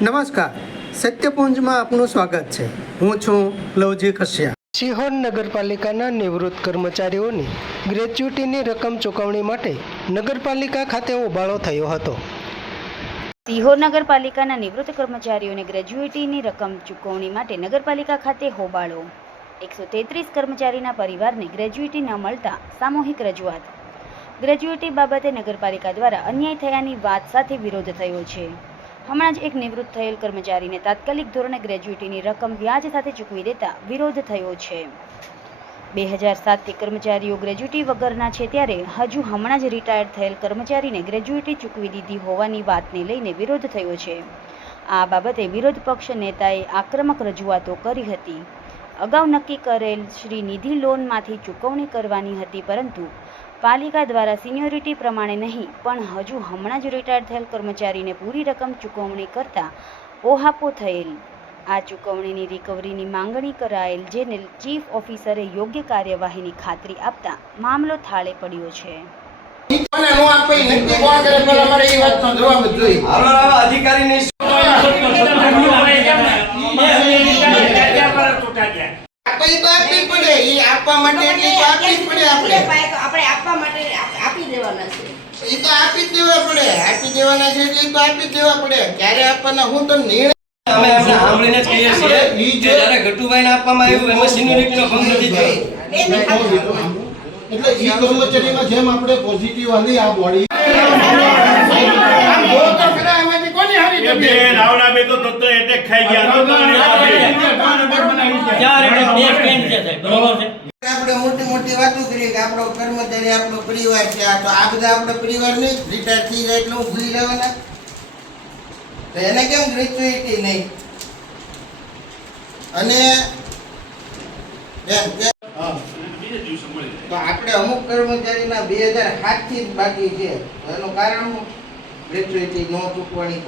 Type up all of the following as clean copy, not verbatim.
નમસ્કાર, સત્યપુંજમાં આપનું સ્વાગત છે। હું છું લવજી કશ્યા। સિહોર નગરપાલિકાના નિવૃત્ત કર્મચારીઓની ગ્રેચ્યુટીની રકમ ચૂકવણી માટે નગરપાલિકા ખાતે હોબાળો થયો હતો। સિહોર નગરપાલિકાના નિવૃત્ત કર્મચારીઓને ગ્રેચ્યુટીની રકમ ચૂકવણી માટે નગરપાલિકા ખાતે હોબાળો। 133 કર્મચારીના પરિવારને ગ્રેચ્યુટી ન મળતા સામૂહિક રજૂઆત। ગ્રેચ્યુટી બાબતે નગરપાલિકા દ્વારા અન્યાય થયાની વાત સાથે વિરોધ થયો છે। હમણાં જ એક નિવૃત્ત થયેલ કર્મચારીને તાત્કાલિક ધોરણે ગ્રેચ્યુટીની રકમ વ્યાજ સાથે ચૂકવી દેતા વિરોધ થયો છે। 2007થી કર્મચારીઓ ગ્રેચ્યુટી વગરના છે, ત્યારે હજુ હમણાં જ રિટાયર્ડ થયેલ કર્મચારીને ગ્રેચ્યુટી ચૂકવી દીધી હોવાની વાતને લઈને વિરોધ થયો છે। આ બાબતે વિરોધ પક્ષ નેતાએ આક્રમક રજૂઆતો કરી હતી। અગાઉ નક્કી કરેલ શ્રી નિધિ લોનમાંથી ચૂકવણી કરવાની હતી, પરંતુ પાલિકા દ્વારા સિનિયોરિટી પ્રમાણે નહીં પણ હજુ હમણાં જ રિટાયર્ડ થયેલ કર્મચારીને પૂરી રકમ ચૂકવણી કરતા ઓહાપો થયેલ। આ ચૂકવણીની રિકવરીની માંગણી કરાયેલ, જેને ચીફ ઓફિસરે યોગ્ય કાર્યવાહીની ખાતરી આપતા મામલો થાળે પડ્યો છે। અમે આપણે સાંભળીને જ કહીએ છીએ કે જ્યારે ગટુભાઈને આપવામાં આવ્યું એમાં સિનિયોરિટીનો ભંગ નથી થયો। એટલે ઈ કર્મચારીમાં જેમ આપણે પોઝિટિવ આલી આ બોડી આપણે મોટી વાતો કરીએ કે આપણો કર્મચારી આપણો પરિવાર છે, આ તો આ બધા આપણો પરિવાર નહીં, રિટાયર થઈ જાય એટલે ભૂલી જવાના, તો એને કેમ ગ્રેચ્યુટી નહીં? અને તો આપણે અમુક કર્મચારીના 2007 થી જ બાકી છે, એનું કારણ ગ્રેચ્યુટી ન ચૂકવણી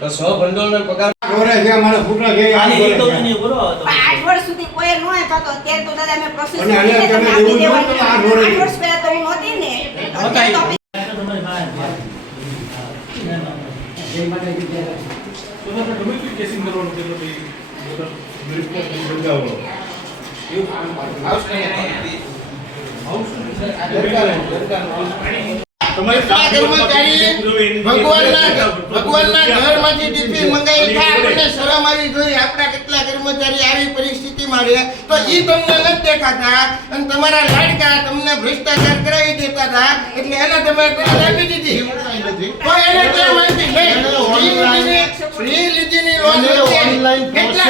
તો સો ભંડોળનો પગાર ભગવાનના ઘરમાંથી ટિફિન મંગાવી થાય, આપણને શરમ આવી જોઈએ। આપણા કેટલા કર્મચારી આવી પરિસ્થિતિમાં રહ્યા તો ઈ તમને નથી દેખાતા, અને તમારા લાડકા તમને ભ્રષ્ટાચાર કરાવી દેતા હતા, એટલે એને તમે આપી દીધી તો એને કેમ આપી? ફ્રી લીધીની લોન કેટલા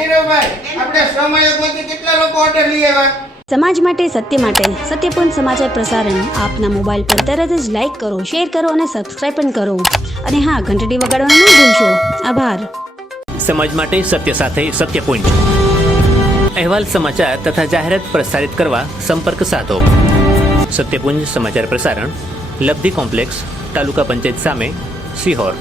નીરવભાઈ, આપણે સમયમાંથી કેટલા લોકો ઓર્ડર લઈ આવ્યા? સમાજ માટે, સત્ય માટે સત્યપુંજ સમાચાર પ્રસારણ આપના મોબાઈલ પર તરત જ લાઈક કરો, શેર કરો અને સબસ્ક્રાઈબ પણ કરો, અને હા, ઘંટડી વગાડવાનું ન ભૂલશો। આભાર। સમાજ માટે સત્ય સાથે સત્યપુંજ અહેવાલ, સમાચાર તથા જાહેરાત પ્રસારિત કરવા સંપર્ક સાધો। સત્યપુંજ સમાચાર પ્રસારણ, લબ્ધિ કોમ્પ્લેક્સ, તાલુકા પંચાયત સામે, સિહોર।